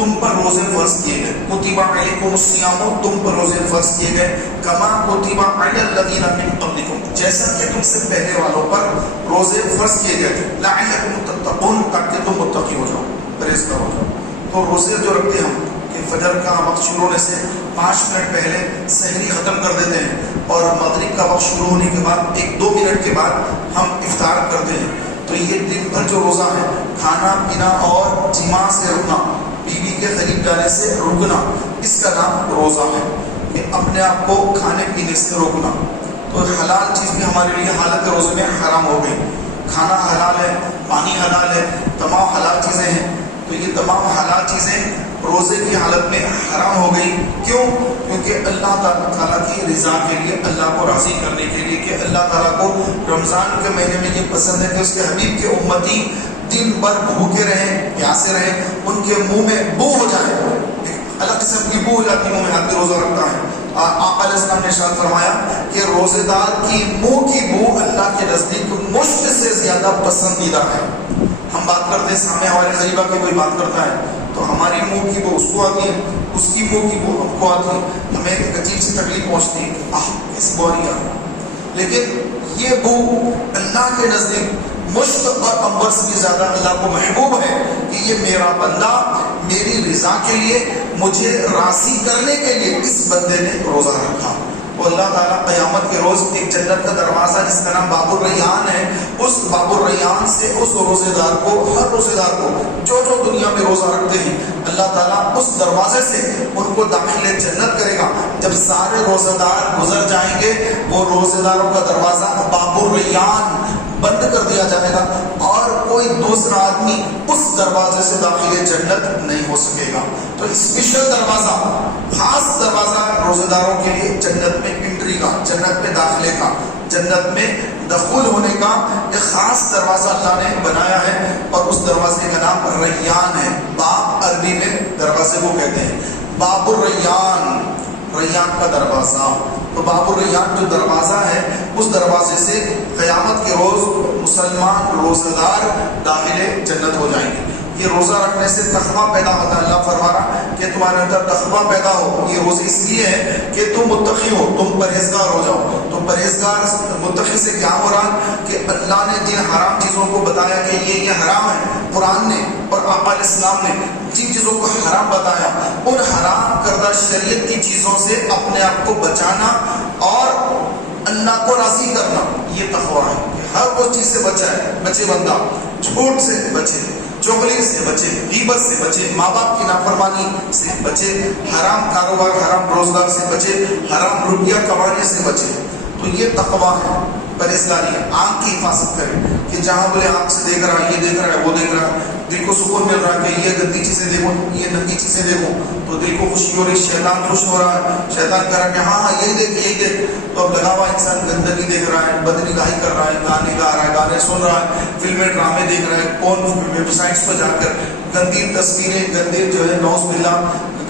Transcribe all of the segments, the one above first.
تم پر روزے فرض کیے گئے. کتب علیکم الصیام, تم پر روزے فرض کیے گئے. کما کتب علی الذین من قبلکم, جیسا کہ تم سے پہلے والوں پر روزے فرض کیے گئے تھے. لعلکم تتقون, تاکہ تم متقی ہو جاؤ, پرہیزگار ہو جاؤ. تو روزے جو رکھتے ہیں ہم کہ فجر کا وقت شروع ہونے سے 5 منٹ پہلے سحری ختم کر دیتے ہیں اور مغرب کا وقت شروع ہونے کے بعد 1-2 منٹ کے بعد ہم افطار کرتے ہیں. تو یہ دن بھر جو روزہ ہے, کھانا پینا اور جماع سے رکنا, بیوی کے قریب جانے سے رکنا, اس کا نام روزہ ہے. کہ اپنے آپ کو کھانے پینے سے روکنا. تو حلال چیز بھی ہمارے لیے حالت روزے میں حرام ہو گئی. کھانا حلال ہے, پانی حلال ہے, تمام حلال چیزیں ہیں. تو یہ تمام حلال چیزیں روزے کی حالت میں حرام ہو گئی. کیوں؟ کیونکہ اللہ تعالیٰ کی رضا کے لیے, اللہ کو راضی کرنے کے لیے, کہ اللہ تعالیٰ کو رمضان کے مہینے میں یہ پسند ہے کہ اس کے حبیب کے امتی دن بھر بھوکے رہیں, پیاسے رہیں, ان کے منہ میں بو ہو جائے, الگ قسم کی بو ہو جاتی منہ میں ہاتھ روزہ رکھتا ہے. آقا علیہ السلام نے ارشاد فرمایا کہ روزے دار کی منہ کی بو اللہ کے نزدیک مشک سے زیادہ پسندیدہ ہے. ہم بات کرتے ہیں, سامنے ہمارے قریبا کے کوئی بات کرتا ہے تو ہماری منہ کی بو اس کو آتی ہے, اس کی منہ کی بو ہم کو آتی ہے, ہمیں ایک عجیب سی تکلیف پہنچتی ہے کہ اس بو نہیں آ. لیکن یہ بو اللہ کے نزدیک مشک اور عنبر سے بھی زیادہ اللہ کو محبوب ہے کہ یہ میرا بندہ میری رضا کے لیے, مجھے راضی کرنے کے لیے اس بندے نے روزہ رکھا. تو اللہ تعالیٰ قیامت کے روز ایک جنت کا دروازہ جس کا نام باب الریان ہے, اس باب الریان سے اس روزے دار کو, ہر روزے دار کو جو دنیا میں روزہ رکھتے ہیں, اللہ تعالیٰ اس دروازے سے ان کو داخل جنت کرے گا. جب سارے روزے دار گزر جائیں گے, وہ روزے داروں کا دروازہ باب الریان بند کر دیا جائے گا اور کوئی دوسرا آدمی اس دروازے سے داخل جنت نہیں ہو سکے گا. تو اسپیشل دروازہ, خاص دروازہ روزے داروں کے لیے جنت میں انٹری کا, جنت میں داخلے کا, جنت میں دخول ہونے کا ایک خاص دروازہ اللہ نے بنایا ہے. اور اس دروازے کا نام ریان ہے. باب عربی میں دروازے کو کہتے ہیں, باب الریان, ریان کا دروازہ. تو باب الریان جو دروازہ ہے, اس دروازے سے قیامت کے روز مسلمان روزہ دار داخل جنت ہو جائیں گے. یہ روزہ رکھنے سے تقویٰ پیدا ہوتا ہے. اللہ فرما رہا کہ تمہارے اندر تقویٰ پیدا ہو. یہ روزے اس لیے ہے کہ تم متقی ہو, تم پرہیزگار ہو جاؤ. تو پرہیزگار متقی سے کیا ہو رہا کہ اللہ نے جن حرام چیزوں کو بتایا کہ یہ حرام ہے, قرآن نے اور آقا علیہ السلام نے جن چیزوں کو حرام بتایا, ان حرام کردہ شریعت کی چیزوں سے اپنے آپ کو بچانا اور اللہ کو راضی کرنا, یہ تقویٰ ہے. کہ ہر وہ چیز سے بچے بندہ, جھوٹ سے بچے, چغلی سے بچے, غیبت سے بچے, ماں باپ کی نافرمانی سے بچے, حرام کاروبار, حرام روزگار سے بچے, حرام روپیہ کمانے سے بچے. تو یہ تقویٰ ہے, پرہیزگاری ہے. آنکھ کی حفاظت کرے کہ جہاں بولے آنکھ سے دیکھ رہا ہے, یہ دیکھ رہا ہے, وہ دیکھ رہا ہے, دل کو سکون مل رہا ہے کہ یہ گندی چیزیں دیکھو, یہ ننگی چیزیں دیکھو, تو دل کو خوشی ہو رہی, شیطان خوش ہو رہا ہے, شیطان کہہ رہا ہے کہ ہاں یہی دیکھ, یہی دیکھ. تو اب لگا ہوا انسان گندگی دیکھ رہا ہے, بدنگاہی کر رہا ہے, گانے گا رہا ہے, گانے سن رہا ہے, فلمیں ڈرامے دیکھ رہا ہے, کون ویب سائٹس پر جا کر گندی تصویریں, گندے جو ہے نوز باللہ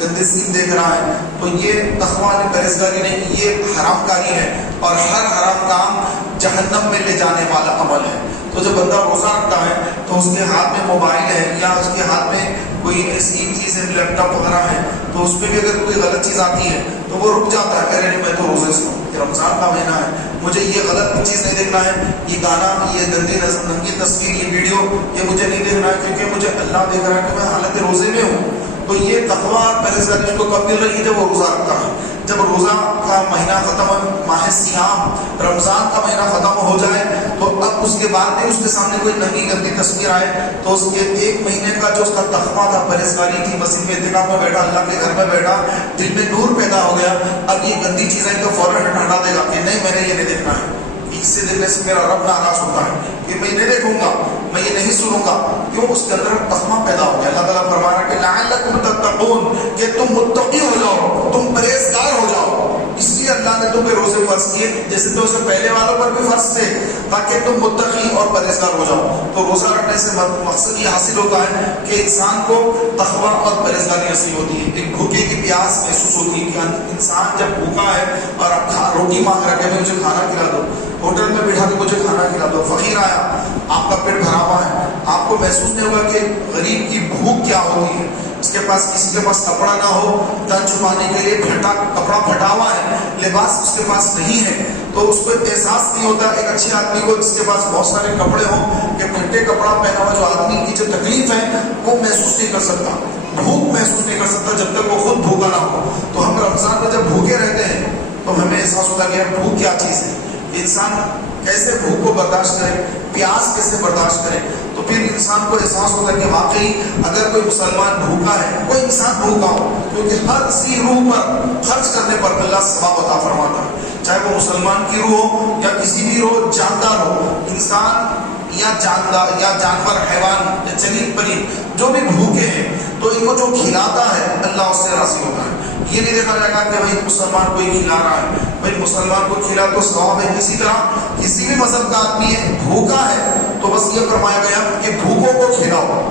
گندے سین دیکھ رہا ہے. تو یہ تقویٰ نے, پرہیزگاری نہیں, یہ حرام کاری ہے. اور ہر حرام کام جہنم میں لے جانے والا عمل ہے. تو جب بندہ روزہ رکھتا ہے تو اس کے ہاتھ میں موبائل ہے یا اس کے ہاتھ میں کوئی ایسی چیز ہے, لیپ ٹاپ وغیرہ ہے, تو اس پہ بھی اگر کوئی غلط چیز آتی ہے تو وہ رک جاتا ہے, ارے میں تو روزے سے ہوں, رمضان کا مہینہ ہے, مجھے یہ غلط چیز نہیں دیکھنا ہے, یہ گانا, یہ گندی ننگی تصویر, یہ ویڈیو, یہ مجھے نہیں دیکھنا ہے, کیونکہ مجھے اللہ دیکھ رہا ہے کہ میں حالت روزے میں ہوں. تو یہ تقویٰ اور پرہیزگاری اس کو کب مل رہی ہے؟ جب وہ روزہ رکھتا ہے. جب روزہ کا مہینہ ختم ہو, ماہ سیام رمضان کا مہینہ ختم ہو جائے, تو اب اس کے بعد بھی اس کے سامنے کوئی ننگی گندی تصویر آئے تو اس کے 1 مہینے کا جو اس کا تقویٰ تھا, پرہیزگاری تھی, مسجد میں اعتکاف میں بیٹھا, اللہ کے گھر میں بیٹھا, دل میں نور پیدا ہو گیا. اب یہ گندی چیزیں تو فوراً ہٹا دے گا کہ نہیں, میں نے یہ نہیں دیکھنا ہے. اس سے دیکھنے سے میرا رب ناراض ہوتا ہے کہ میں نہیں دیکھوں گا, میں یہ نہیں سنوں گا. کیوں؟ اس کے اندر تقویٰ پیدا ہو گیا. اللہ تعالیٰ فرما رہا ہے کہ لعلکم تتقون, کہ تم متقی ہو جاؤ, تم پرہیزگار ہو جاؤ. اس لیے اللہ نے تم پہ روزے فرض کیے, جیسے تو اس سے پہلے والوں پر بھی فرض تھے, تاکہ تم متقی اور پرہیزگار ہو جاؤ. تو روزہ رکھنے سے مقصد یہ حاصل ہوتا ہے کہ انسان کو تقویٰ اور پرہیزگاری حاصل ہوتی ہے. ایک بھوکے کی پیاس محسوس ہوتی ہے کہ انسان جب بھوکا ہے اور اب روٹی مانگ رہا ہے کہ مجھے کھانا کھلا دو, ہوٹل میں بٹھا کے مجھے کھانا کھلا دو, فقیر آیا, آپ کا پیٹ بھرا ہوا ہے, آپ کو محسوس نہیں ہوگا کہ غریب کی بھوک کیا ہوتی ہے. اس کے پاس کسی کے پاس کپڑا نہ ہو، تن چھپانے کے لیے کپڑا پھٹا ہوا ہے، لباس اس کے پاس نہیں ہے، تو اس کو احساس نہیں ہوتا ایک اچھے آدمی کو جس کے پاس بہت سارے کپڑے ہوں کہ پھٹے کپڑا پہنا ہوا جو آدمی کی جو تکلیف ہے وہ محسوس نہیں کر سکتا، بھوک محسوس نہیں کر سکتا جب تک وہ خود بھوکا نہ ہو۔ تو ہم رمضان میں جب بھوکے رہتے ہیں تو ہمیں احساس ہوتا ہے کہ یار بھوک کیا چیز ہے، انسان کیسے بھوک کو برداشت کرے، پیاس کیسے برداشت کرے۔ تو پھر انسان کو احساس ہوتا ہے کہ واقعی اگر کوئی مسلمان بھوکا ہے، کوئی انسان بھوکا ہو، کیونکہ ہر سی روح پر خرچ کرنے پر اللہ ثواب عطا فرماتا ہے، چاہے وہ مسلمان کی روح ہو یا کسی بھی روح، جاندار ہو، انسان یا جاندار یا جانور، حیوان یا چرند پرند جو بھی بھوکے ہیں تو ان کو جو کھلاتا ہے اللہ اس سے راضی ہوتا ہے۔ یہ نہیں دیکھا جائے گا کہ بھائی مسلمان کوئی کھلا رہا ہے، بھائی مسلمان کو کھلا تو ثواب ہے۔ اسی طرح کسی بھی مذہب کا آدمی ہے، بھوکا ہے، تو بس یہ فرمایا گیا کہ بھوکوں کو کھلاؤ،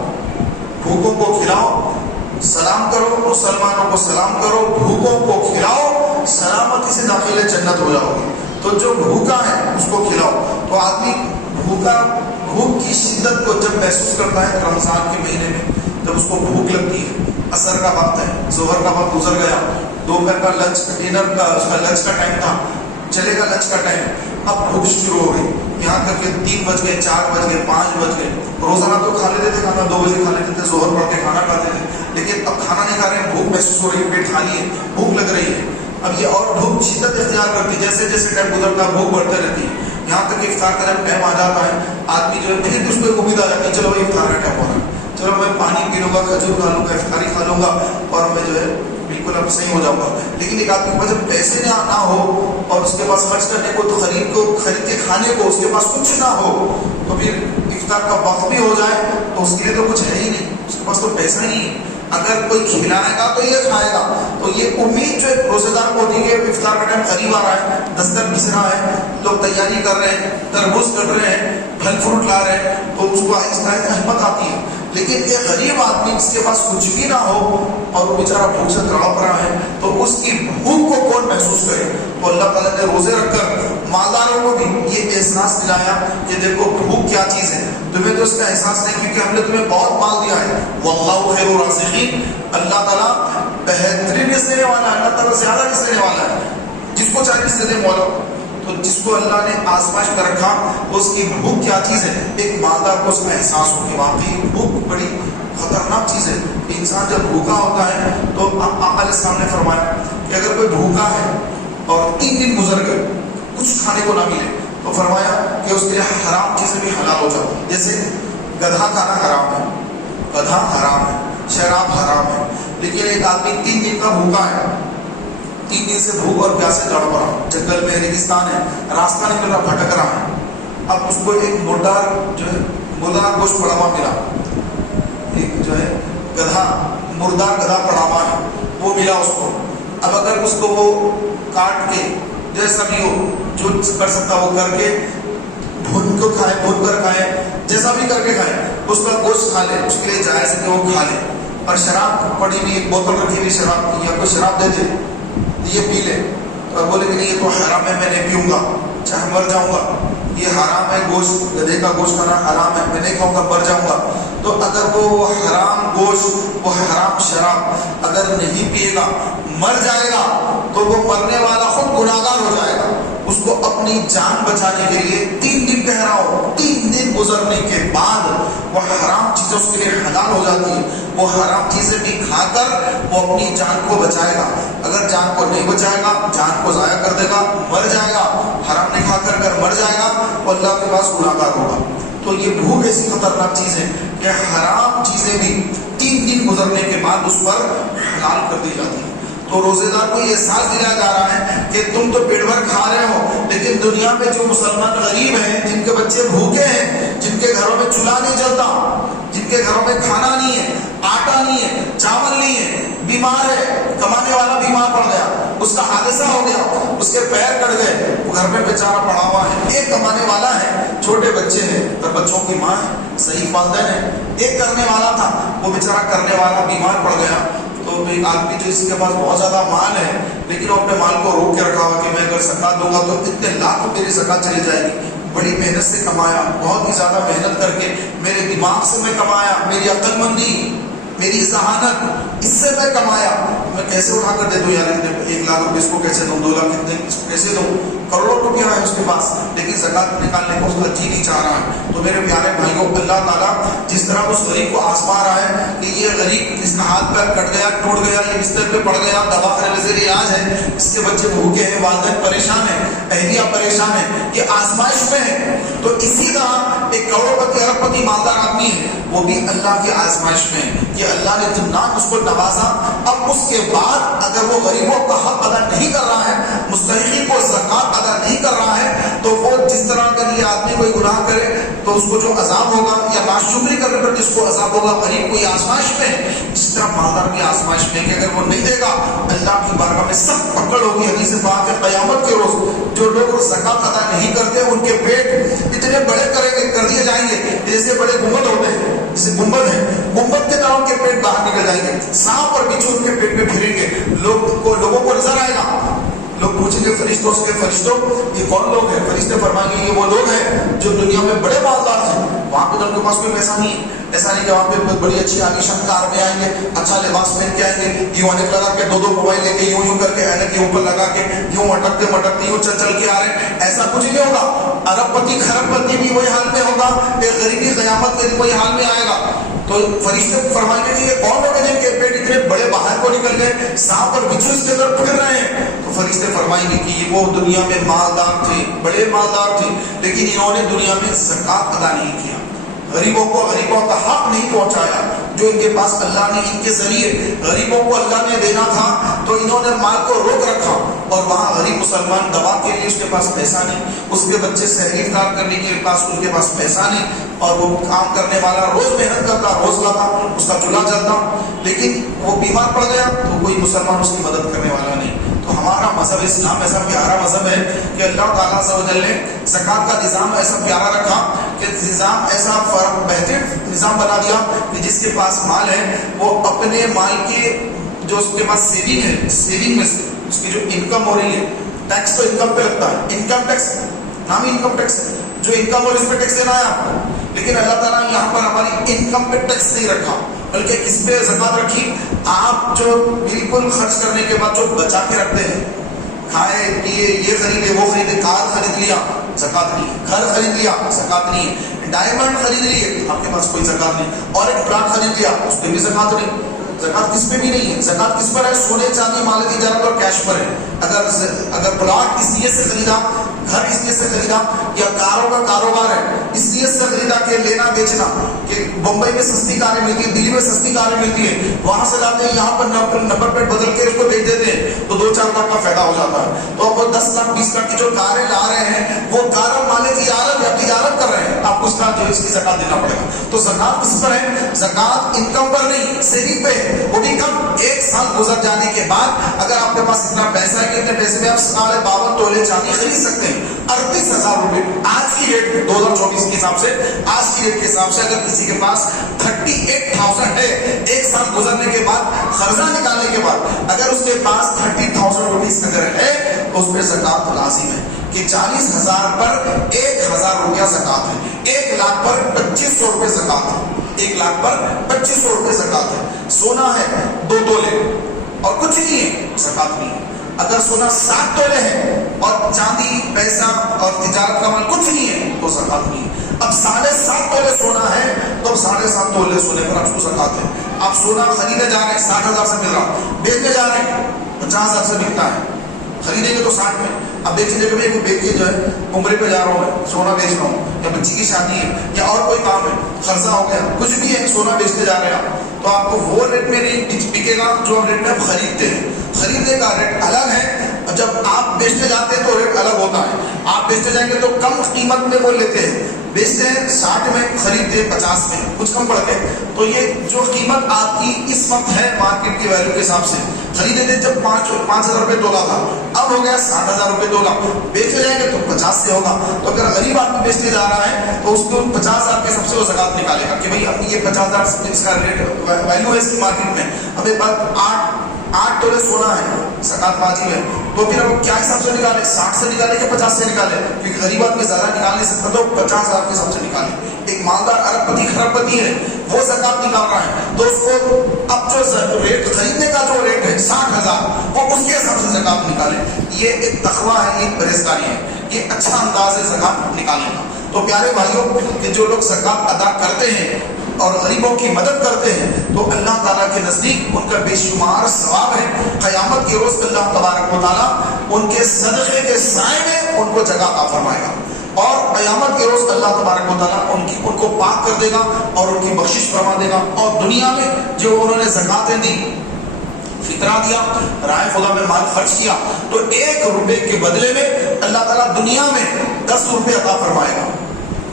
بھوکوں کو کھلاؤ، سلام کرو، مسلمانوں کو سلام کرو، بھوکوں کو کھلاؤ، سلامتی سے داخل جنت ہو جاؤ گے۔ تو جو بھوکا ہے اس کو کھلاؤ۔ تو آدمی بھوک کی شدت کو جب محسوس کرتا ہے رمضان کے مہینے میں، جب اس کو بھوک لگتی ہے، عصر کا وقت ہے، ظہر کا وقت گزر گیا، دوپہر کا لنچ ڈنر کا اس کا لنچ کا ٹائم تھا، چلے گا لنچ کا ٹائم، اب بھوک شروع ہو گئی، یہاں تک کہ 3 بج گئے، 4 بج گئے، 5 بج گئے۔ روزانہ تو کھا لیتے تھے کھانا، 2 بجے کھا لیتے تھے، ظہر پڑھ کے کھانا کھاتے تھے، لیکن اب کھانا نہیں کھا رہے ہیں، بھوک محسوس ہو رہی ہے، پیٹ خالی ہے، بھوک لگ رہی ہے۔ اب یہ اور بھوک شدت اختیار کرتی ہے، جیسے جیسے ٹائم گزرتا ہے بھوک بڑھتے رہتی ہے، یہاں تک کہ افطار کا جب ٹائم آ جاتا ہے، آدمی جو ہے پھر بھی اس کو ایک امید آ جاتی ہے، چلو بھائی افطار کا ٹائم ہو رہا ہے، چلو میں پانی پی لوں گا، کھجور کھا لوں گا، افطاری کھا لوں گا اور میں جو ہے بالکل اب صحیح ہو جاؤں گا۔ لیکن ایک آدمی کے پاس جب پیسے نہ ہو اور اس کے پاس خرچ کرنے کو، تو خرید کے کھانے کو اس کے پاس کچھ نہ ہو، تو پھر افطار کا وقت بھی ہو جائے تو اس کے لیے تو کچھ ہے ہی نہیں، اس کے پاس تو پیسہ نہیں ہے، اگر کوئی کھلائے گا تو یہ کھائے گا۔ تو یہ امید جو روزے دار کو ہوتی ہے کہ افطار کا ٹائم قریب آ رہا ہے، دستر گھس رہا ہے، لوگ تیاری کر رہے ہیں، تربوز کر رہے ہیں، پھل فروٹ لا رہے ہیں، تو اس کو آہستہ آہستہ ہمت آتی ہے۔ لیکن ایک غریب آدمی جس کے پاس کچھ بھی نہ ہو اور وہ بیچارہ بھوک سے تڑپ رہا ہے، تو اس کی بھوک کو کون محسوس کرے؟ تو اللہ تعالیٰ نے روزے رکھ کر مالداروں کو بھی یہ احساس دلایا کہ دیکھو بھوک کیا چیز ہے، تمہیں تو اس کا احساس نہیں کیونکہ ہم نے تمہیں بہت مال دیا ہے۔ واللہ خیر الرازقین، اللہ تعالیٰ بہترین رزق دینے والا ہے، اللہ تعالیٰ زیادہ رزق دینے والا ہے، جس کو چاہے رزق دے مولا۔ تو جس کو اللہ نے آزمائش میں رکھا اس کی بھوک کیا چیز ہے، ایک مالدار کو اس کا احساس ہو کہ واقعی بھوک بڑی خطرناک چیز ہے۔ انسان جب بھوکا ہوتا ہے تو آقا علیہ السلام نے فرمایا کہ اگر کوئی بھوکا ہے اور 3 دن گزر گئے کچھ کھانے کو نہ ملے تو فرمایا کہ اس کے لیے حرام چیزیں بھی حلال ہو جاتی، جیسے گدھا کھانا حرام ہے، گدھا حرام ہے، شراب حرام ہے۔ لیکن ایک آدمی 3 دن کا بھوکا ہے، 3 دن سے بھوک اور پیاسے تڑپ رہا، جنگل میں ریگستان ہے، راستہ نہیں مل رہا، بھٹک رہا ہے، اب اس کو ایک مردار جو ہے مردار گوشت پڑا ہوا ملا، ایک جو ہے گدھا، مردار گدھا پڑا ہوا ہے، وہ ملا اس کو۔ اب اگر اس کو وہ کاٹ کے جیسا بھی ہو جو کر سکتا وہ کر کے بھون کو کھائے، بھون کر کھائے، جیسا بھی کر کے کھائے، اس کا گوشت کھا لے، اس کے لیے جائز ہے کہ وہ کھا لے۔ اور شراب پڑی ہوئی ایک بوتل رکھی ہوئی شراب کی، یا کوئی شراب دے دے یہ پی لے، اور بولے کہ نہیں یہ تو حرام ہے میں نہیں پیوں گا چاہے مر جاؤں گا، یہ حرام ہے، گوشت گدھے کا گوشت کھانا حرام ہے، میں نہیں کھاؤں گا مر جاؤں گا۔ تو اگر وہ حرام گوشت، وہ حرام شراب اگر نہیں پیے گا، مر جائے گا، تو وہ مرنے والا خود گناہگار ہو جائے گا۔ اس کو اپنی جان بچانے کے لیے 3 دن کہہ رہا ہو، 3 دن گزرنے کے بعد وہ حرام چیزیں اس کے لیے حلال ہو جاتی ہے، وہ حرام چیزیں بھی کھا کر وہ اپنی جان کو بچائے گا۔ اگر جان کو نہیں بچائے گا، جان کو ضائع کر دے گا، مر جائے گا، حرام نہیں کھا کر اگر مر جائے گا تو اللہ کے پاس گناہگار ہوگا۔ تو یہ بھوک ایسی خطرناک چیز ہے کہ حرام چیزیں بھی 3 دن گزرنے کے بعد اس پر حلال کر دی جاتی ہیں۔ تو روزے دار کو یہ احساس دیا جا رہا ہے کہ تم تو پیٹ بھر کھا رہے ہو، لیکن دنیا میں جو مسلمان غریب ہیں، جن کے بچے بھوکے ہیں، جن کے گھروں میں چولہا نہیں جلتا، جن کے گھروں میں کھانا نہیں ہے، آٹا نہیں ہے، چاول نہیں ہے، بیمار ہے، کمانے والا بیمار پڑ گیا، اس کا حادثہ ہو گیا، اس کے پیر کٹ گئے، وہ گھر میں بیچارہ پڑا ہوا ہے، ایک کمانے والا ہے، چھوٹے بچے ہیں اور بچوں کی ماں ہے، صحیح والدین ہے، ایک کرنے والا تھا، وہ بیچارہ کرنے والا بیمار پڑ گیا۔ تو ایک آدمی جس کے پاس بہت زیادہ مال ہے لیکن وہ اپنے مال کو روک کے رکھا ہوا کہ میں اگر زکات دوں گا تو اتنے لاکھ میری زکات چلی جائے گی، بڑی محنت سے کمایا، بہت ہی زیادہ محنت کر کے، میرے دماغ سے میں کمایا، میری عقل مندی، میری ذہانت، سے میں کمایا، میں کیسے اٹھا کر دے دوں یار، 1 لاکھ روپے اس کو کیسے دوں، 2 لاکھ کتنے اس کو کیسے دوں، کروڑوں روپیہ ہے اس کے پاس، لیکن زکات نکالنے کو اس کا جی نہیں چاہ رہا ہے۔ تو میرے پیارے بھائیوں، اللہ تعالیٰ جس طرح اس غریب کو آزما رہا ہے کہ یہ غریب اس کا ہاتھ پیر کٹ گیا، ٹوٹ گیا، یہ بستر پہ پڑ گیا، دوا خانے میں زیر علاج ہے، اس کے بچے بھوکے ہیں، والدین پریشان ہیں، اہلیہ پریشان ہے، یہ آزمائش میں ہے، تو اسی طرح ایک کروڑپتی ارب پتی مالدار آدمی ہے، وہ بھی اللہ کی آزمائش میں ہے کہ اللہ نے جتنا اس کو نوازا، اب اس کے بعد اگر وہ غریبوں کا حق ادا نہیں کر رہا ہے، مستحقین کو زکات ادا نہیں کر رہا ہے، تو وہ جس طرح اگر یہ آدمی کوئی گناہ کرے تو اس کو جو عذاب ہوگا، یا ناشکری کرنے پر جس کو عذاب ہوگا، غریب کو یہ آزمائش میں ہے، اس طرح مالدار کی آزمائش میں کہ اگر وہ نہیں دے گا اللہ کی بارگاہ میں سخت پکڑ ہوگی۔ حدیث پاک ہے قیامت کے روز جو لوگ زکات ادا نہیں کرتے ان کے پیٹ اتنے بڑے کر دیے جائیں گے جیسے بڑے گنبد ہوتے ہیں، جیسے گنبد ہے، گنبد کے طرح ان کے پیٹ باہر نکل جائیں گے، سانپ اور بچھو ان کے پیٹ میں پھریں گے، لوگوں کو نظر آئے گا، لوگ پوچھیں گے فرشتوں سے، فرشتوں یہ کون لوگ ہیں؟ فرشتے فرمائیں گے یہ وہ لوگ ہیں جو دنیا میں بڑے مالدار تھے، وہاں پہ تو ان کے پاس کوئی پیسہ نہیں ہے، ایسا نہیں کہ وہاں پہ بڑی اچھی عالیشان کار میں آئیں گے، اچھا لباس پہن کے آئیں گے، یوں اینک لگا کے 2 موبائل لے کے یوں کر کے اینک کے اوپر لگا کے یوں مٹکتے یوں چل کے آ رہے ہیں، ایسا کچھ نہیں ہوگا۔ ارب پتی کھرب پتی بھی وہی حال میں ہوگا، ایک غریبی قیامت کے دن وہی حال میں آئے گا۔ تو فرشتے فرمائیں گے کہ یہ کون لوگ ہیں جن کے پیٹ اتنے بڑے باہر کو نکل گئے، سانپ اور بچھو اس کے اندر پھر رہے ہیں؟ تو فرشتے فرمائیں گے کہ یہ وہ دنیا میں مالدار تھے، بڑے مالدار تھے، لیکن انہوں نے دنیا میں زکات ادا نہیں کیا، غریبوں کا حق نہیں پہنچایا جو ان کے پاس اللہ نے ان کے ذریعے غریبوں کو اللہ نے دینا تھا، تو انہوں نے مال کو روک رکھا، اور وہاں غریب مسلمان دوا کے لیے اس کے پاس پیسہ نہیں، اس کے بچے سحری افطار کرنے کے پاس ان کے پاس پیسہ نہیں، اور وہ کام کرنے والا روز محنت کرتا، روز لاتا، اس کا چولہا جلتا، لیکن وہ بیمار پڑ گیا تو کوئی مسلمان اس کی مدد کرنے والا نہیں۔ تو ہمارا مذہب اسلام ایسا پیارا مذہب ہے کہ اللہ تعالیٰ عز و جل نے زکات کا نظام ایسا پیارا رکھا کہ نظام ایسا بہترین نظام بنا دیا کہ جس کے پاس مال ہے وہ اپنے مال کے جو اس کے پاس سیونگ ہے، سیونگ میں سے اس کی جو انکم ہو رہی ہے، ٹیکس تو انکم پہ لگتا ہے، انکم ٹیکس نام ہی انکم ٹیکس ہے، جو انکم ہو رہی اس پہ ٹیکس دینا ہے آپ کو، لیکن اللہ تعالیٰ نے یہاں پر ہماری انکم پہ ٹیکس نہیں رکھا، بلکہ کس پہ زکات رکھی؟ آپ جو بالکل خرچ کرنے کے بعد جو بچا کے رکھتے ہیں، کھائے پیے، یہ خریدے وہ خریدے، کار خرید لیا زکات نہیں، گھر خرید لیا زکات نہیں، ڈائمنڈ خرید لیے آپ کے پاس کوئی زکات نہیں، اور ایک پلاٹ خرید لیا اس پہ بھی زکات نہیں۔ زکات کس پہ بھی نہیں ہے، زکات کس پر ہے؟ سونے چاندی مال تجارت اور کیش پر ہے۔ اگر پلاٹ اس لیے سے خریدا، گھر اس لیے سے خریدا، یا کاروں کا کاروبار ہے اس لیے سے خریدا کہ لینا بیچنا، کہ بمبئی میں سستی کاریں ملتی ہیں، دلی میں سستی کاریں ملتی ہیں، وہاں سے لاتے ہیں، یہاں پر نمبر پلیٹ بدل کے اس کو بیچ دیتے ہیں تو 2-4 لاکھ کا فائدہ ہو جاتا ہے، تو اب وہ 10 لاکھ 20 لاکھ کی جو کاریں لا رہے ہیں وہ کاروں مال تجارت یا تجارت کر رہے ہیں، آپ کو اس کا جو اس کی زکات دینا پڑے گا۔ تو زکات کس پر ہے؟ زکات انکم پر نہیں، سیونگ پہ ہے، وہ بھی کم 1 سال گزر جانے کے بعد اگر آپ کے پاس اتنا پیسہ ہے کہ اتنے پیسے میں آپ 52 تولے چاندی خرید سکتے ہیں، 38,000 روپے آج کی ریٹ میں 2024 کے حساب سے، آج کی ریٹ کے حساب سے اگر کسی کے پاس 38,000 ہے، 1 سال گزرنے کے بعد قرضہ نکالنے کے بعد اگر اس کے پاس 30,000 روپیز اگر ہے تو اس پہ زکات لازم ہے کہ 40,000 پر 1,000 روپیہ زکات ہے، 1 لاکھ پر 2,500 روپے زکات ہے، 1 لاکھ پر 2,500 روپے زکات ہے۔ سونا ہے 2 تولے اور کچھ نہیں ہے، زکات نہیں ہے۔ اگر سونا 7 تولے ہے اور چاندی پیسہ اور تجارت کا مال کچھ نہیں ہے تو زکات نہیں ہے۔ اب 7.5 تولے سونا ہے تو 7.5 تولے سونے پر آپ کو زکات ہے۔ آپ سونا خریدنے جا رہے ہیں 60,000 سے مل رہا، بیچنے جا رہے ہیں 50,000 سے بکتا ہے، خریدیں گے تو 60 میں، اب بیچنے کے لیے بیچ کے جو ہے عمرے پہ جا رہا ہوں میں، سونا بیچ رہا ہوں، یا بچی کی شادی ہے یا اور کوئی کام ہے، قرضہ ہو گیا، کچھ بھی ہے، سونا بیچتے جا رہے ہیں تو آپ کو وہ ریٹ میں نہیں بکے گا جو ریٹ میں آپ خریدتے ہیں، خریدنے کا ریٹ الگ ہے، جب آپ بیچنے جاتے ہیں تو ریٹ الگ ہوتا ہے، آپ بیچنے جائیں گے تو کم قیمت میں وہ لیتے ہیں، بیچتے ہیں 60 میں، خریدتے ہیں 50 میں، کچھ کم پڑ کے، تو یہ جو قیمت آپ کی اس وقت ہے مارکیٹ کی ویلیو کے حساب سے، خریدے تھے جب 5,000 روپے تولا تھا، اب ہو گیا 60,000 روپے تولا، بیچنے جائیں گے تو 50 سے ہوگا، تو اگر غریب آدمی بیچنے جا رہا ہے تو اس کو 50,000 کے سب سے وہ زکات نکالے گا کہ بھائی اب یہ 50,000 اس کا ریٹ ویلیو ہے اس کی مارکیٹ میں، اب ایک بات 8 تولے سونا ہے، زکات واجب ہے، تو پھر اب کیا حساب سے نکالے؟ 60 سے نکالے کہ 50 سے نکالے؟ کیونکہ غریب آدمی زیادہ نکال نہیں سکتا تو 50,000 کے حساب سے نکالے، ایک مالدار ارب پتی خرب پتی ہے، وہ زکات نکال رہا ہے، تو اس کو اب جو ریٹ خریدنے کا جو ریٹ ہے 60,000، وہ اس کے حساب سے زکات نکالے. یہ ایک تقویٰ ہے، یہ پرہیزگاری ہے، یہ اچھا انداز ہے زکات نکالنے کا. تو پیارے بھائیوں، کہ جو لوگ زکات ادا کرتے ہیں اور غریبوں کی مدد کرتے ہیں تو اللہ تعالیٰ کے نزدیک ان کا بے شمار ثواب ہے. قیامت کے روز اللہ تبارک و تعالیٰ ان کے صدقے کے سائے میں ان کو جگہ عطا فرمائے گا، اور قیامت کے روز اللہ تبارک و تعالیٰ ان کو پاک کر دے گا اور ان کی بخشش فرما دے گا. اور دنیا میں جو انہوں نے زکاتیں دی، فطرہ دیا، رائے خدا میں مال خرچ کیا، تو 1 روپے کے بدلے میں اللہ تعالیٰ دنیا میں 10 روپے عطا فرمائے گا.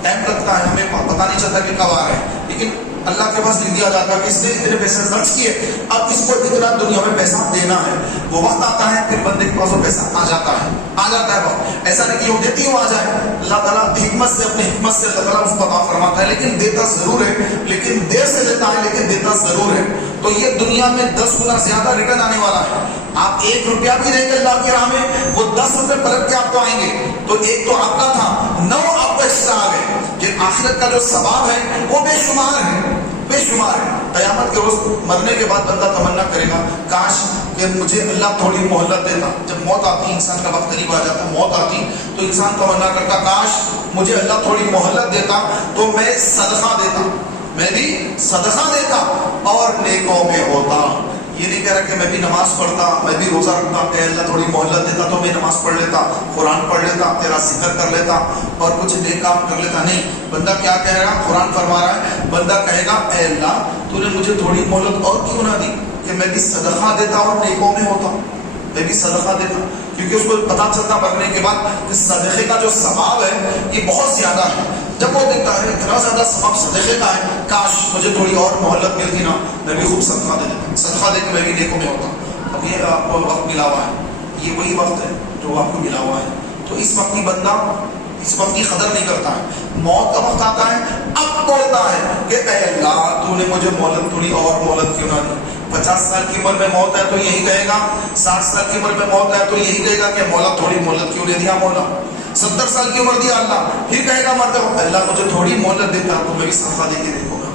ٹائم لگتا ہے، ہمیں پتہ نہیں چلتا کہ کب آ رہے ہیں، لیکن اللہ کے پاس لکھ دیا جاتا ہے کہ اس نے اتنے پیسے خرچ کیے، اب اس کو اتنا دنیا میں پیسہ دینا ہے. وہ وقت آتا ہے، پھر بندے کے پاس وہ پیسہ آ جاتا ہے وقت. ایسا نہیں کہ وہ دیتی ہوں آ جائے، اللہ تعالیٰ حکمت سے، اپنی حکمت سے اللہ تعالیٰ اس کو عطا فرماتا ہے، لیکن دیتا ضرور ہے، لیکن دیر سے دیتا ہے، لیکن دیتا ضرور ہے. تو یہ دنیا میں 10 گنا زیادہ ریٹرن آنے والا ہے. آپ 1 روپیہ بھی دیں گے اللہ کی راہ میں، وہ 10 روپے پلٹ کے آپ کو آئیں گے. تو ایک تو آپ کا تھا، 9 آپ کو ایکسٹرا آ گئے. یہ آخرت کا جو ثواب ہے وہ بے شمار ہے، بے شمار ہے. قیامت کے روز مرنے کے بعد بندہ تمنا کرے گا، کاش کہ مجھے اللہ تھوڑی مہلت دیتا. جب موت آتی، انسان کا وقت قریب آ جاتا، موت آتی تو انسان تمنا کرتا، کاش مجھے اللہ تھوڑی مہلت دیتا تو میں صدقہ دیتا، میں بھی صدقہ دیتا اور نیکوں میں ہوتا. یہ نہیں کہہ رہا کہ میں بھی نماز پڑھتا، میں بھی روزہ رکھتا، کہ اللہ تھوڑی مہلت دیتا تو میں نماز پڑھ لیتا، قرآن پڑھ لیتا، تیرا ذکر کر لیتا اور کچھ نیک کام کر لیتا. نہیں، بندہ کیا کہہ رہا، قرآن فرما رہا ہے، بندہ کہے گا اے اللہ تو نے مجھے تھوڑی مہلت اور کیوں نہ دی کہ میں بھی صدقہ دیتا اور نیکوں میں ہوتا، میں بھی صدقہ دیتا. کیونکہ اس کو پتا چلتا مرنے کے بعد کہ صدقے کا جو ثواب ہے یہ بہت زیادہ ہے. جب وہ دیکھتا ہے اتنا زیادہ ثواب صدقے کا ہے، کاش مجھے تھوڑی اور مہلت ملتی نا، میں بھی خوب صدقہ دے دیتا، صدقہ دے کے میں بھی نیکوں میں ہوتا. اب یہ آپ کو وقت ملا ہوا ہے، یہ وہی وقت ہے جو آپ کو ملا ہوا ہے. تو اس وقت کی بندہ اس وقت کی قدر نہیں کرتا ہے. موت کا وقت آتا ہے، اب بولتا ہے کہ اے اللہ تو نے مجھے مہلت تھوڑی اور مہلت کیوں نہ دی. 50 سال کی عمر میں موت ہے تو یہی کہے گا، 60 سال کی عمر میں موت ہے تو یہی کہے گا کہ مولا تھوڑی مہلت کیوں نہیں دیا مولا. 70 سال کی عمر دیا اللہ، پھر کہے گا مرتے ہو اللہ مجھے تھوڑی مہلت دیتا تو میں بھی صدقہ دے کے دیکھوں گا.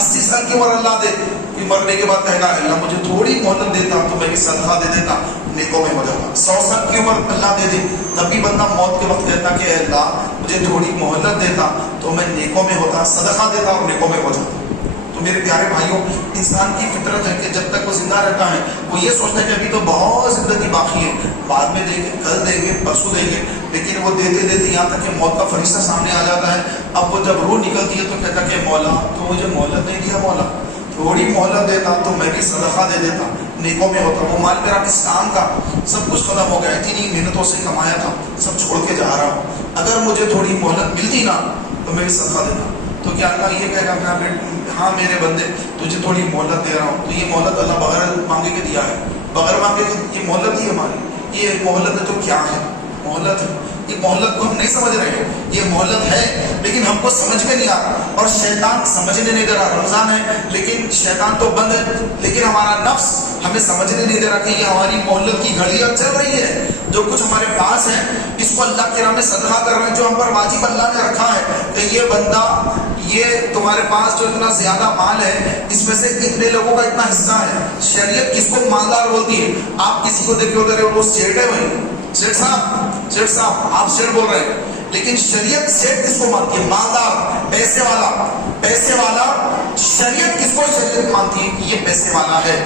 80 سال کی عمر اللہ دے، پھر مرنے کے بعد کہے گا اللہ مجھے تھوڑی مہلت دیتا تو میں بھی صدقہ دے دیتا، نیکوں میں ہو جاتا. 100 سال کی عمر اللہ دے دی، تب بھی بندہ موت کے وقت کہتا کہ اے اللہ مجھے تھوڑی مہلت دیتا تو میں نیکوں میں ہوتا، صدقہ دیتا اور نیکوں میں ہو جاتا. تو میرے پیارے بھائیوں، انسان کی فطرت ہے کہ جب تک وہ زندہ رہتا ہے وہ یہ سوچتا ہے کہ ابھی تو بہت زندگی باقی ہے، بعد میں دیں گے، کل دیں گے، پرسوں دیں گے. لیکن وہ دیتے دیتے یہاں تک کہ موت کا فرشتہ سامنے آ جاتا ہے. اب وہ جب روح نکلتی ہے تو کہتا کہ مولا تو مجھے مہلت نہیں دیا، مولا تھوڑی مہلت دیتا تو میں بھی صدقہ دے دیتا، نیکوں میں ہوتا. وہ مال میرا کس کام کا، سب کچھ ختم ہو گیا، اتنی محنتوں سے کمایا تھا، سب چھوڑ کے جا رہا ہوں. اگر مجھے تھوڑی مہلت ملتی نا تو میں بھی صدقہ دیتا. تو کیا اللہ یہ کہے گا ہاں میرے بندے تجھے تھوڑی مہلت دے رہا ہوں. تو یہ مہلت اللہ بغیر مانگے کے دیا ہے، بغیر مانگے کے یہ مہلت ہی ہماری، یہ مہلت ہے تو کیا ہے، مہلت ہے. یہ مہلت کو ہم نہیں سمجھ رہے ہیں، یہ مہلت ہے لیکن ہم کو سمجھ میں نہیں آ رہا، اور شیطان سمجھنے نہیں دے رہا. رمضان ہے لیکن شیطان تو بند ہے، لیکن ہمارا نفس ہمیں سمجھنے نہیں دے رہا کہ یہ ہماری مہلت کی گھڑیاں چل رہی ہے. جو کچھ ہمارے پاس ہے اس کو اللہ کے نام میں صدقہ کر رہے ہیں، جو ہم پر واجب اللہ نے رکھا ہے کہ یہ بندہ، یہ تمہارے پاس جو اتنا زیادہ مال ہے اس میں سے اتنے لوگوں کا اتنا حصہ ہے. شریعت کس کو مالدار بولتی ہے؟ آپ کسی کو دیکھے ہوتے رہے وہ سیٹ ہے، بھائی سیٹ صاحب آپ سیٹ بول رہے ہیں، لیکن شریعت سیٹ کس کو مانتی ہے؟ مالدار، پیسے والا. پیسے والا شریعت کس کو شریعت مانتی ہے کہ یہ پیسے والا ہے؟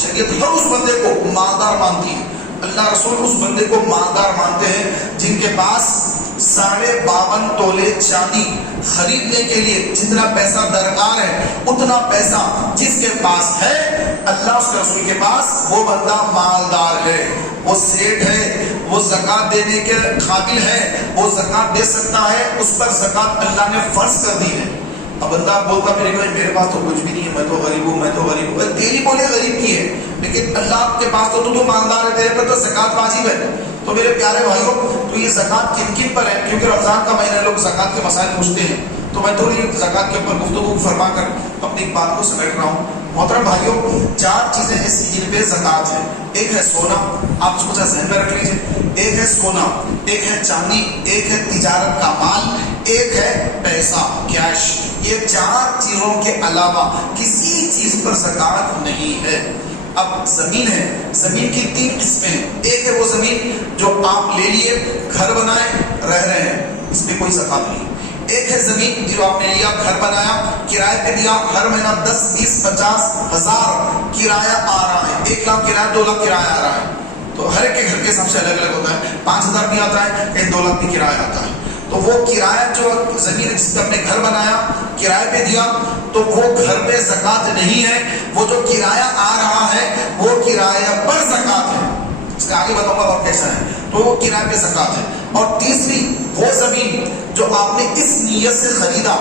شریعت ہر اس بندے کو مالدار مانتی ہے. اللہ رسول اس بندے کو مالدار مانتے ہیں جن کے پاس 52.5 تولے چاندی خریدنے کے لیے جتنا پیسہ درکار ہے اتنا پیسہ جس کے پاس ہے، اللہ اس کے رسول کے پاس، وہ بندہ مالدار ہے، وہ سیٹ ہے، وہ زکات دینے کے قابل ہے، وہ زکات دے سکتا ہے، اس پر زکات اللہ نے فرض کر دی ہے. اب بندہ بولتا میرے پاس تو کچھ بھی نہیں ہے، میں تو غریب ہوں. تیری بولے غریب کی ہے، لیکن اللہ کے پاس تو مالدار ہے، تیرے پر تو زکات واجب ہے. تو میرے پیارے بھائیوں، تو یہ زکات کن کن پر ہے؟ کیونکہ رمضان کا مہینہ لوگ زکات کے مسائل پوچھتے ہیں، تو میں تھوڑی زکات کے اوپر گفتگو فرما کر اپنی بات کو سمیٹ رہا ہوں. محترم بھائیوں، 4 چیزیں ایسی جن پہ زکات ہے. ایک ہے سونا، آپ اس کو ذہن میں رکھ لیجیے. ایک ہے سونا، ایک ہے چاندی، ایک ہے تجارت کا مال، ایک ہے پیسہ، کیش. یہ 4 چیزوں کے علاوہ کسی چیز پر زکوٰۃ نہیں ہے۔ اب زمین ہے، زمین کی 3 قسمیں ہیں۔ ایک ہے وہ زمین جو آپ لے لیے، گھر بنائے، رہ رہے ہیں، اس میں کوئی زکوٰۃ نہیں۔ ایک ہے زمین جو آپ نے لیا، گھر بنایا، کرائے پہ دیا، ہر مہینہ 10 20 50 ہزار کرایہ آ رہا ہے، 1 لاکھ کرایہ، 2 لاکھ کرایہ آ رہا ہے، تو ہر ایک کے گھر کے حساب سے الگ الگ ہوتا ہے، 5000 بھی آتا ہے، کہیں 2 لاکھ بھی کرایہ آتا ہے۔ تو وہ کرایہ جو زمین جس پہ اپنے گھر بنایا، کرائے پہ دیا، تو وہ گھر پہ زکوٰۃ نہیں ہے، وہ جو کرایہ آ رہا ہے وہ کرایہ پر زکوٰۃ ہے۔ اس کے آگے بتاؤں گا اور کیسا ہے، تو وہ کرایہ پہ زکوٰۃ ہے۔ اور تیسری وہ زمین جو آپ نے اس نیت سے خریدا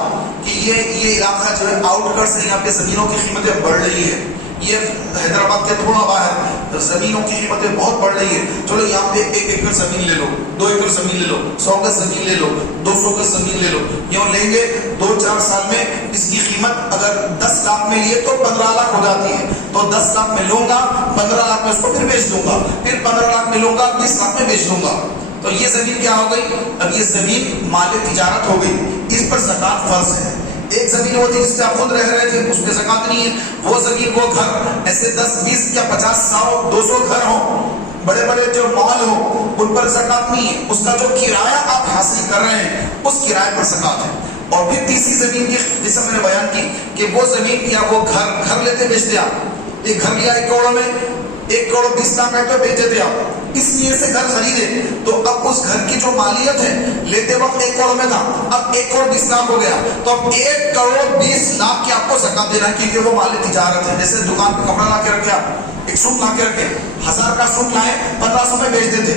کہ یہ علاقہ جو ہے آؤٹ کٹ سے، یہاں پہ زمینوں کی قیمتیں بڑھ رہی ہے، یہ حیدرآباد کے تھوڑا باہر زمینوں کی قیمتیں بہت بڑھ رہی ہے، چلو یہاں پہ 1 ایکڑ زمین لے لو، 2 ایکڑ زمین لے لو، 100 گز زمین لے لو، 200 گز زمین لے لو، یوں لیں گے 2-4 سال میں اس کی قیمت اگر 10 لاکھ میں لیے تو 15 لاکھ ہو جاتی ہے، تو 10 لاکھ میں لوں گا، 15 لاکھ میں اس کو پھر بیچ دوں گا، پھر 15 لاکھ میں لوں گا، 20 لاکھ میں بیچ دوں گا، تو یہ زمین کیا ہو گئی؟ اب یہ زمین مال تجارت ہو گئی، اس پر زکوٰۃ فرض ہے۔ ایک زمین وہ تھی جس پہ آپ خود رہ رہے تھے، اس پہ زکوٰۃ نہیں ہے۔ وہ زمین، وہ گھر، ایسے 10 20 یا 50 100 200 گھر ہوں، بڑے بڑے جو مال ہوں، ان پر زکوٰۃ نہیں ہے۔ اس کا جو کرایہ آپ حاصل کر رہے ہیں اس کرایے پر زکوٰۃ ہے۔ اور پھر تیسری زمین کی جیسا میں نے بیان کی کہ وہ زمین یا وہ گھر لیتے بیچتے آپ، ایک گھر لیا 1 کروڑ میں، 1 کروڑ 20 لاکھ ہے تو بیچ دیتے آپ، اس لیے سے گھر خریدے، تو اب اس گھر کی جو مالیت ہے لیتے وقت 1 کروڑ میں تھا، اب 1 کروڑ 20 لاکھ ہو گیا، تو اب 1 کروڑ 20 لاکھ کی آپ کو زکوٰۃ دینا ہے، کیونکہ وہ مال تجارت ہے۔ جیسے دکان پہ کپڑا لا کے رکھے، آپ ایک سوٹ لا کے رکھے، 1000 کا سوٹ لائے، 1500 میں بیچ دیتے،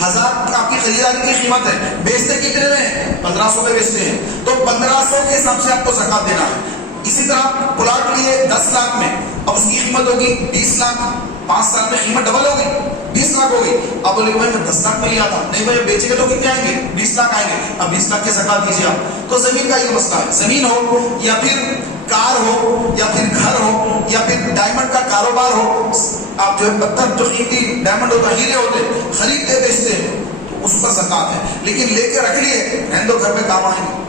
1000 آپ کی خریداری کی قیمت ہے، بیچتے کتنے میں؟ 1500 میں بیچتے ہیں، تو 1500 کے حساب سے آپ کو زکوٰۃ دینا ہے۔ اسی طرح پلاٹ لیے 10 لاکھ میں، اب اس کی قیمت ہوگی 20 لاکھ، 5 سال میں قیمت ڈبل ہو گئی، 20 لاکھ ہو گئی۔ اب بولے بھائی میں 10 لاکھ میں لیا تھا، نہیں بھائی بیچے گے تو کتنے آئیں گے؟ 20 لاکھ آئیں گے، اب 20 لاکھ کی زکوٰۃ دیجیے آپ۔ تو زمین کا یہ مسئلہ ہے، زمین ہو یا پھر کار ہو یا پھر گھر ہو یا پھر ڈائمنڈ کا کاروبار ہو، آپ جو ہے پتھر جو قیمتی ڈائمنڈ ہوتا ہے، ہیرے ہوتے، خریدتے بیچتے ہیں، تو اس پر زکوٰۃ ہے۔ لیکن لے کے رکھ لیے، رہنے دو، گھر میں کام آئیں گے،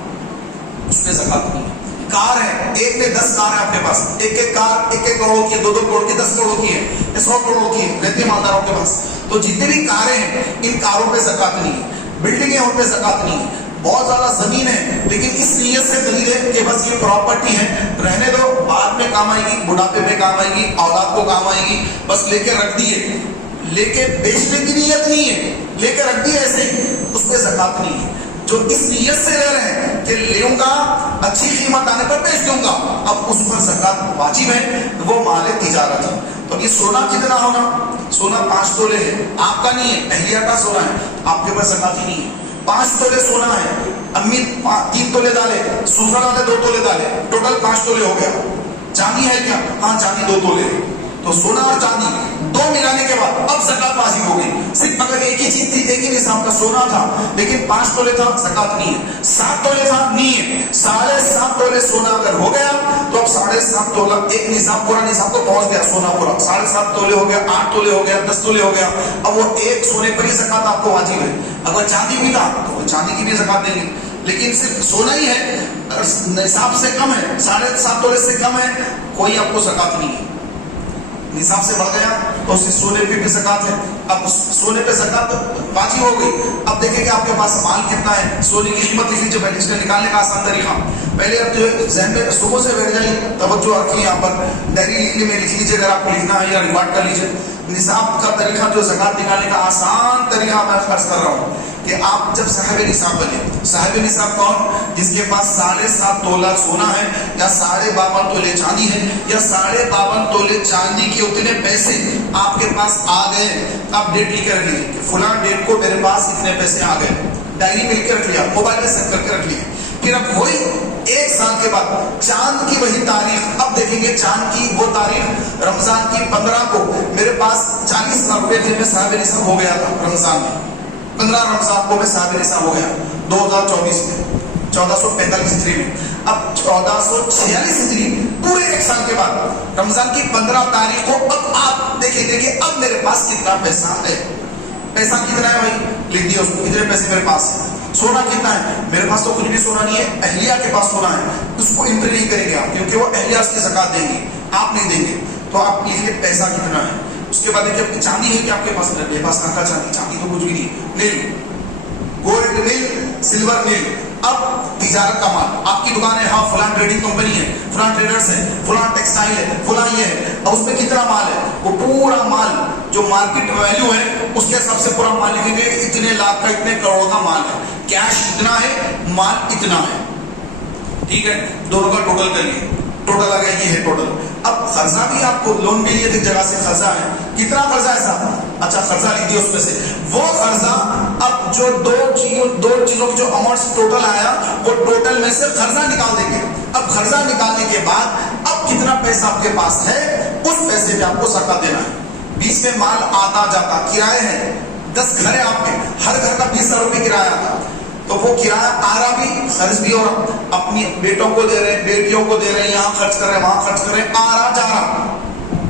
اس پہ زکوٰۃ نہیں ہے۔ کار ہے، ایک میں 10 کار ہے آپ کے پاس، ایک کار 1 کروڑ کی ہے، 2 کروڑ کی، 10 کروڑ کی ہے، 100 کروڑ کی ہے، رہتے مالداروں کے پاس، تو جتنے بھی کاریں ہیں ان کاروں پہ زکوٰۃ نہیں ہے۔ بلڈنگیں ان پہ زکوٰۃ نہیں ہے۔ بہت زیادہ زمین ہے لیکن اس نیت سے خریدے کہ بس یہ پراپرٹی ہے، رہنے دو، بعد میں کام آئے گی، بڑھاپے میں کام آئے گی، اولاد کو کام آئے گی، بس لے کے رکھ دیے، لے کے بیچنے کی نیت نہیں ہے، لے کے رکھ دیے ایسے ہی، اس پہ زکوٰۃ نہیں ہے۔ جو اس نیت سے لے رہے ہیں کہ لوں گا، اچھی قیمت آنے پر بیچ دوں گا، اب اس پر زکوٰۃ واجب ہے، وہ مال تجارت ہے۔ تو یہ سونا کتنا ہوگا؟ سونا 5 تولے ہے، آپ کا نہیں ہے، اہلیہ کا سونا ہے، آپ کے پاس زکوٰۃ ہی نہیں ہے۔ 5 تولے سونا ہے، امی 3 تولے ڈالے، سسرا ڈالے 2 تولے ڈالے، ٹوٹل 5 تولے ہو گیا۔ چاندی ہے کیا؟ ہاں چاندی 2 تولے ہے، تو سونا اور چاندی 2 ملانے کے بعد اب زکوٰۃ واجب ہو گئی۔ صرف اگر ایک ہی چیز تھی، ایک ہی نصاب کا سونا تھا لیکن 5 تولے تھا، زکوٰۃ نہیں ہے۔ 7 تولے تھا، نہیں ہے۔ 7.5 تولے سونا اگر ہو گیا تو اب 7.5 تولہ ایک نصاب، پورا نصاب تو پہنچ گیا سونا پورا، 7.5 تولے ہو گیا، 8 تولے ہو گیا، 10 تولے ہو گیا، اب وہ ایک سونے پر ہی زکوٰۃ آپ کو واجب ہے۔ اگر چاندی بھی تھا تو وہ چاندی کی بھی زکوٰۃ دیں گے، لیکن صرف سونا ہی ہے، نصاب سے کم ہے، 7.5 تولے سے کم ہے، کوئی آپ کو زکوٰۃ نہیں ہے۔ نصاب سے بڑھ گیا تو اس سونے پہ بھی زکوٰۃ ہے، اب سونے پہ زکوٰۃ واجب ہو گئی۔ اب دیکھیں کہ آپ کے پاس مال کتنا ہے، سونے کی قیمت لکھ لیجیے، پہلے اس کا نکالنے کا آسان طریقہ، پہلے اب جو ہے ذہن میں صبح سے بیٹھ جائیے، توجہ رکھیے، یہاں پر ڈائری لکھنے میں لکھ لیجیے اگر آپ کو لکھنا ہے، یا ریکارڈ کر لیجیے۔ نصاب کا طریقہ جو زکوٰۃ نکالنے کا آسان طریقہ میں عرض کر رہا ہوں کہ آپ جب صاحب نصاب بنے، صاحب نصاب کون؟ جس کے پاس 7.5 تولہ سونا ہے، یا 52.5 تولے چاندی ہے، یا 52.5 تولے چاندی کے اتنے پیسے آپ کے پاس آ گئے، آپ ڈیٹ لکھ کے رکھ لیجیے کہ فلاں ڈیٹ کو میرے پاس اتنے پیسے آ گئے، ڈائری میں لکھ کے رکھ لیا، موبائل میں سیو کر کے رکھ لیے۔ پھر اب وہی 1 سال کے بعد چاند کی وہی تاریخ، اب دیکھیں گے چاند کی وہ تاریخ رمضان کی 15 کو میرے پاس 40 لاکھ روپے تھے، میں صاحب نصاب ہو گیا تھا رمضان میں، 15 رمضان کو میں صاحب نصاب ہو گیا 2024 میں، 1445 ہجری میں۔ اب 1446 ہجری پورے 1 سال کے بعد رمضان کی 15 تاریخ کو اب آپ دیکھیں گے کہ اب میرے پاس کتنا پیسہ ہے۔ پیسہ کتنا ہے بھائی؟ لکھ دیا اس کو، اتنے پیسے میرے پاس ہیں۔ سونا کتنا ہے؟ میرے پاس تو کچھ بھی سونا نہیں ہے، اہلیہ کے پاس سونا ہے، اس کو انٹری نہیں کریں گے آپ، کیونکہ وہ اہلیہ اس کی زکات دیں گی، آپ نہیں دیں گے. تو آپ لکھیے پیسہ کتنا ہے. اس کے بعد دیکھیے چاندی ہے کہ آپ کے پاس؟ میرے پاس کہاں کا چاندی؟ چاندی تو کچھ بھی نہیں. نیل، گولڈ نیل، سلور نیل. اب تجارت کا مال، آپ کی دکان ہے، ہاں فلاں ٹریڈنگ کمپنی ہے، فلاں ٹریڈرز ہے، فلاں ٹیکسٹائل ہے، فلاں یہ ہے. اب اس میں کتنا مال ہے؟ وہ پورا مال جو مارکیٹ ویلیو ہے اس کے حساب سے پورا مال لکھیں گے، اتنے لاکھ کا، اتنے کروڑ کا مال ہے، کیش اتنا ہے، مال اتنا ہے. ٹھیک ہے، دونوں کا ٹوٹل کر لیے، ٹوٹل آ گیا یہ ہے ٹوٹل. اب قرضہ بھی آپ کو لون بھی لیے تھے جگہ سے، قرضہ ہے، کتنا قرضہ ہے صاحب؟ اچھا قرضہ لکھ دیا اس میں سے وہ قرضہ. اب جو دو چیزوں کی جو اماؤنٹ ٹوٹل آیا وہ ٹوٹل میں سے قرضہ نکال دیں گے. اب قرضہ نکالنے کے بعد اب کتنا پیسہ آپ کے پاس ہے اس پیسے پہ آپ کو زکات دینا ہے. بیچ میں مال آتا جاتا، کرائے ہیں، 10 گھر ہے آپ کے، ہر گھر کا 20,000 روپے کرایہ آتا، تو وہ کرایہ آ رہا بھی، خرچ بھی ہو رہا، اپنی بیٹوں کو دے رہے ہیں، بیٹیوں کو دے رہے ہیں، یہاں خرچ کر رہے ہیں، وہاں خرچ کر رہے ہیں، آ رہا جا رہا.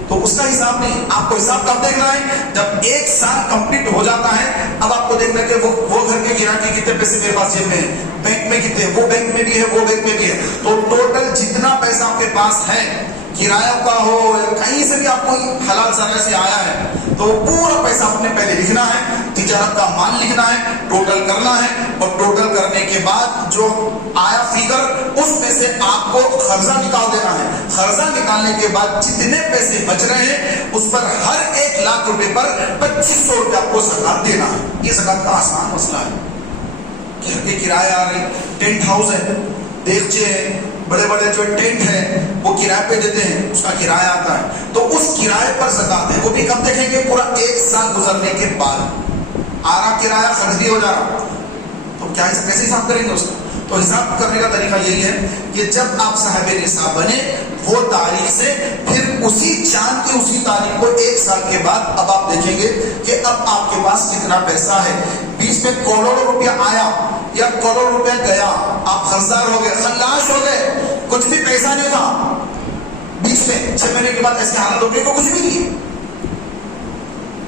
تو اس کا حساب نہیں، آپ کو حساب کب دیکھنا ہے؟ جب 1 سال کمپلیٹ ہو جاتا ہے. اب آپ کو دیکھنا ہے کہ وہ گھر کے کرایے کے کتنے پیسے میرے پاس جیب میں ہے، بینک میں کتنے، وہ بینک میں بھی ہے، وہ بینک میں بھی ہے. تو ٹوٹل جتنا پیسہ آپ کے پاس ہے، کرایہ کا ہو یا کہیں سے بھی آپ کو حلال ذرائع سے آیا ہے، تو پورا پیسہ آپ نے پہلے لکھنا ہے، تجارت کا مال لکھنا ہے، ٹوٹل کرنا ہے، اور ٹوٹل کرنے کے بعد جو آیا فگر اس میں سے آپ کو قرضہ نکال دینا ہے. قرضہ نکالنے کے بعد جتنے پیسے بچ رہے ہیں اس پر ہر 1 لاکھ روپے پر 2500 روپے آپ کو زکات دینا ہے. یہ زکات کا آسان مسئلہ ہے. گھر کے کرایہ آ رہے، ٹینٹ ہاؤس ہے، دیگچے ہیں، بڑے بڑے جو ٹینٹ ہے وہ کرائے پہ دیتے ہیں، اس کا کرایہ آتا ہے، تو اس کرائے پر زکات ہے. وہ بھی کب دیکھیں گے؟ پورا 1 سال گزرنے کے بعد. آ رہا کرایہ، خرچ بھی ہو جا رہا، تو کیا کیسے حساب کریں گے اس کا؟ تو حساب کرنے کا طریقہ یہی ہے کہ جب آپ صاحب نصاب بنے وہ تاریخ سے، پھر اسی چاند کی اسی تاریخ کو 1 سال کے بعد اب آپ دیکھیں گے کہ اب آپ کے پاس کتنا پیسہ ہے. بیچ میں کروڑوں روپیہ آیا یا کروڑ روپیہ گیا، آپ قرضدار ہو گئے، خلاص ہو گئے، کچھ بھی پیسہ نہیں تھا. بیچ میں 6 مہینے کے بعد ایسی حالت ہو گئی کو کچھ بھی نہیں ہے.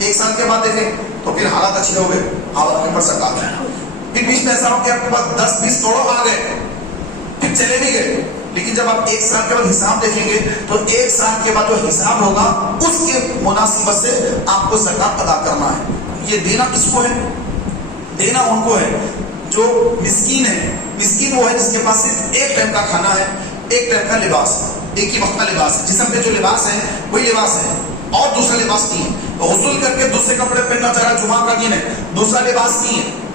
1 سال کے بعد دیکھیں تو پھر حالات اچھے ہو گئے، حالات کے پر زکات ہے. پھر بیچ میں ایسا ہو کہ آپ کے پاس 10-20 کروڑ آ گئے، پھر چلے بھی گئے. لیکن جب آپ 1 سال کے بعد حساب دیکھیں گے تو 1 سال کے بعد جو حساب ہوگا اس کے مناسبت سے آپ کو زکات ادا کرنا ہے. یہ دینا کس کو ہے؟ دینا ان کو ہے جو مسکین ہے. مسکین وہ ہے جس کے پاس صرف 1 ٹائم کا کھانا ہے، 1 ٹائم کا لباس ہے، 1 ہی وقت کا لباس ہے، جسم پہ جو لباس ہے وہی لباس ہے اور دوسرا لباس نہیں ہے. غسل کر کے دوسرے کپڑے پہننا چاہ رہا، جمعہ کا دن ہے، دوسرا لباس نہیں ہے.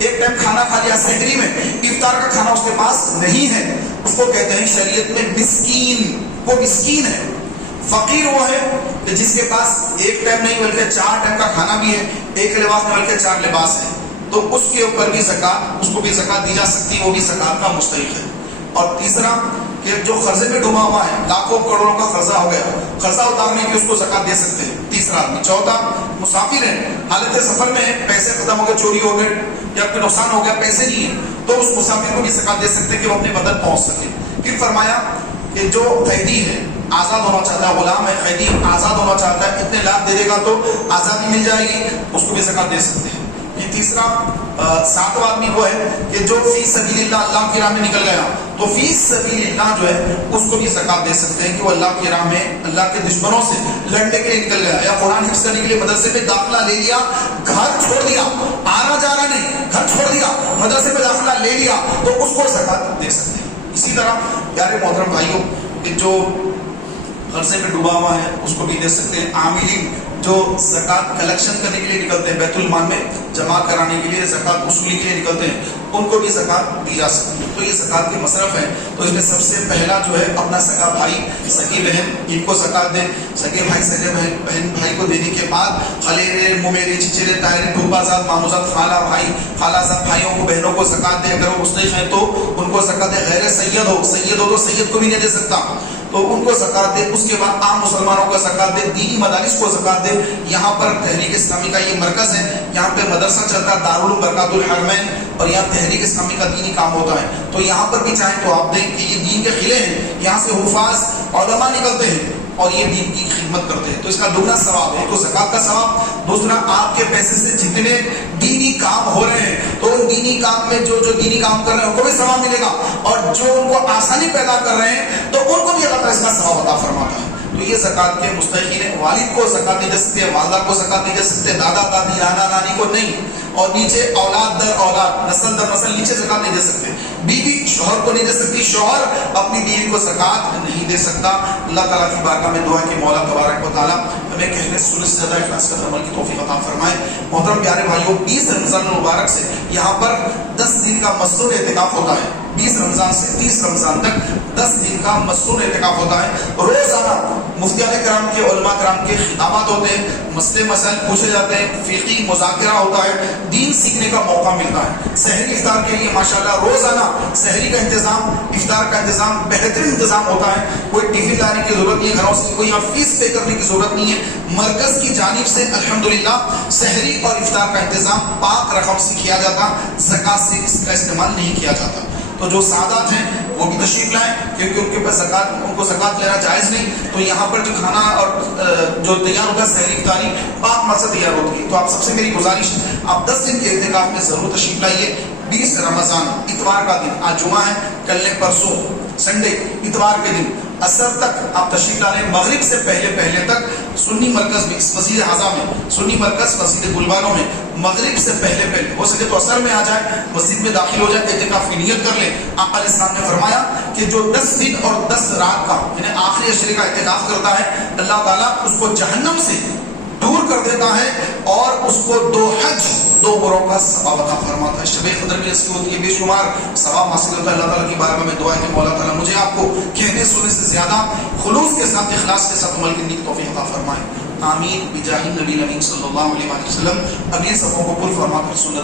1 ٹائم کھانا کھا لیا سحری میں، افطار کا کھانا اس کے پاس نہیں ہے، اس کو کہتے ہیں شریعت میں مسکین. وہ مسکین ہے. فقیر وہ ہے کہ جس کے پاس 1 ٹائم نہیں بلکہ 4 ٹائم کا کھانا بھی ہے، 1 لباس نہیں بلکہ 4 لباس ہے، تو اس کے اوپر بھی زکات، اس کو بھی زکات دی جا سکتی ہے، وہ بھی زکات کا مستحق ہے. اور تیسرا کہ جو قرضے میں ڈوبا ہوا ہے، لاکھوں کروڑوں کا قرضہ ہو گیا، قرضہ اتارنے کی اس کو زکات دے سکتے ہیں، تیسرا آدمی. چوتھا مسافر ہے، حالت سفر میں ہے، پیسے ختم ہو گئے، چوری ہو گئے یا کوئی نقصان ہو گیا، پیسے نہیں ہیں، تو اس مسافر کو بھی زکات دے سکتے ہیں کہ وہ اپنے بدن پہنچ سکے. پھر فرمایا کہ جو قیدی ہے، آزاد ہونا چاہتا ہے، غلام ہے، قیدی آزاد ہونا چاہتا ہے، اتنے لاکھ دے دے گا تو آزادی مل جائے گی، اس کو بھی زکات دے سکتے ہیں. یہ تیسرا. 7واں آدمی وہ ہے کہ جو فی سبیل اللہ، اللہ کی راہ میں نکل گیا، تو فی سبیل اللہ جو ہے اس کو بھی زکات دے سکتے ہیں کہ وہ اللہ کی راہ میں اللہ کے دشمنوں سے لڑنے کے لیے نکل گیا، یا قرآن حفظ کرنے کے لیے مدرسے میں داخلہ لے لیا، گھر چھوڑ دیا، آنا جانا نہیں، گھر چھوڑ دیا، مدرسے میں داخلہ لے لیا، تو اس کو زکات دے سکتے ہیں. اسی طرح پیارے محترم بھائیوں کہ جو قرضے میں ڈوبا ہوا ہے اس کو بھی دے سکتے ہیں. عاملین جو زکات کلیکشن کرنے کے لیے نکلتے ہیں، بیت المال میں جمع کرانے کے لیے، زکات وصولی کے لیے نکلتے ہیں، ان کو بھی زکات دی جا سکتی ہے. تو یہ زکات کے مصرف ہے. تو اس میں سب سے پہلا جو ہے اپنا سگا بھائی، سگی بہن، ان کو زکات دیں. سگے بھائی سگے بہن بھائی کو دینے کے بعد خلیرے، ممیرے، چچیرے، تائرے، پھوپھا زاد، مامو زاد، خالہ بھائی، خالہ زاد بھائیوں کو، بہنوں کو زکات دے. اگر وہ مستحق ہیں تو ان کو زکات دے. غیر سید ہو، سید ہو تو سید کو بھی نہیں دے سکتا، تو ان کو زکات دے. اس کے بعد عام مسلمانوں کو زکات دے. دینی مدارس کو زکات دے. یہاں پر تحریک اسلامی کا یہ مرکز ہے، یہاں پہ مدرسہ چلتا ہے، دارالعلوم برکات الحرمین، اور یہاں تحریک اسلامی کا دینی کام ہوتا ہے. تو یہاں پر بھی چاہیں تو آپ دیں کہ یہ دین کے قلعے ہیں، یہاں سے حفاظ علماء نکلتے ہیں. اور یہ دین کی خدمت کرتے ہیں تو اس کا دگنا ثواب ہے. تو زکوٰۃ کا ثواب, دوسرا آپ کے پیسے سے جتنے دینی کام ہو رہے ہیں تو ان دینی کام میں جو دینی کام کر رہے ہیں ان کو بھی ثواب ملے گا, اور جو ان کو آسانی پیدا کر رہے ہیں تو ان کو بھی اللہ تعالیٰ اس کا ثواب عطا فرماتا ہے. تو یہ زکوٰۃ کے مستحقین ہیں. والد کو زکوٰۃ نہیں دے سکتے, والدہ کو زکوٰۃ نہیں دے سکتے, دادا دادی نانا نانی کو نہیں, اور نیچے اولاد در اولاد نسل در نسل نیچے زکوٰۃ نہیں دے سکتے. بیوی شوہر کو نہیں دے سکتی, شوہر اپنی بیوی کو زکوٰۃ نہیں دے سکتا. اللہ تعالیٰ کی بارگاہ میں دعا کہ مولا تبارک و تعالیٰ ہمیں کہنے سننے سے زیادہ اخلاص کا عمل کی توفیق عطا فرمائے. محترم پیارے بھائیوں, 20 رمضان المبارک سے یہاں پر 10 دن کا مصنون اعتکاف ہوتا ہے. 20 رمضان سے 30 رمضان تک 10 دن کا مصنون اعتکاف ہوتا ہے. روزانہ مفتیان کرام کے, علماء کرام کے خطابات ہوتے ہیں, مسئلے مسائل پوچھے جاتے ہیں, فقہی مذاکرہ ہوتا ہے, دین سیکھنے کا موقع ملتا ہے. سحری افطار کے لیے ماشاءاللہ روزانہ سحری کا انتظام, افطار کا انتظام, بہترین انتظام ہوتا ہے. کوئی ٹفن لانے کی ضرورت نہیں ہے گھروں سے, کوئی یہاں فیس پے کرنے کی ضرورت نہیں ہے. مرکز کی جانب سے الحمدللہ سحری اور افطار کا انتظام پاک رقم سے کیا جاتا, زکوٰۃ سے اس کا استعمال نہیں کیا جاتا. تو جو سادات ہیں وہ بھی تشریف لائیں, کیونکہ ان کے پاس ان کو زکوٰۃ لینا جائز نہیں. تو یہاں پر جو کھانا اور جو تیار ہوگا سحری افطاری پاک مال سے تیار ہوتی ہے. تو آپ سب سے میری گزارش, آپ 10 دن کے اعتکاف میں ضرور تشریف لائیے. 20 رمضان اتوار کا دن, آج جمعہ ہے, کل پرسوں سنڈے, اتوار کے دن عصر تک آپ تشریف لا لیں. مغرب سے پہلے تک سنی مرکز میں, اس مسجد اعظم میں, سنی مرکز مسجد گلبانوں میں مغرب سے پہلے ہو سکے تو عصر میں آ جائے, مسجد میں داخل ہو جائے, اعتکاف کی نیت کر لیں. آقا علیہ السلام نے فرمایا کہ جو 10 دن اور 10 رات کا یعنی آخری عشرے کا اعتکاف کرتا ہے, اللہ تعالیٰ اس کو جہنم سے دور کر دیتا ہے اور اس کو 2 حج 2 عمروں کا ثواب عطا فرماتا ہے. شب قدر میں اس کی ہوتی ہے بے شمار ثواب حاصل ہوتا ہے. اللہ تعالیٰ کی بارگاہ میں دعا ہے کہ مولا تعالیٰ مجھے آپ کو کہنے سننے سے زیادہ خلوص کے ساتھ, اخلاص کے ساتھ عمل کرنے کی توفیق عطا فرمائے. آمین بجاہ نبی صلی اللہ علیہ وسلم. اگلی صفوں کو پُر فرما کر سنت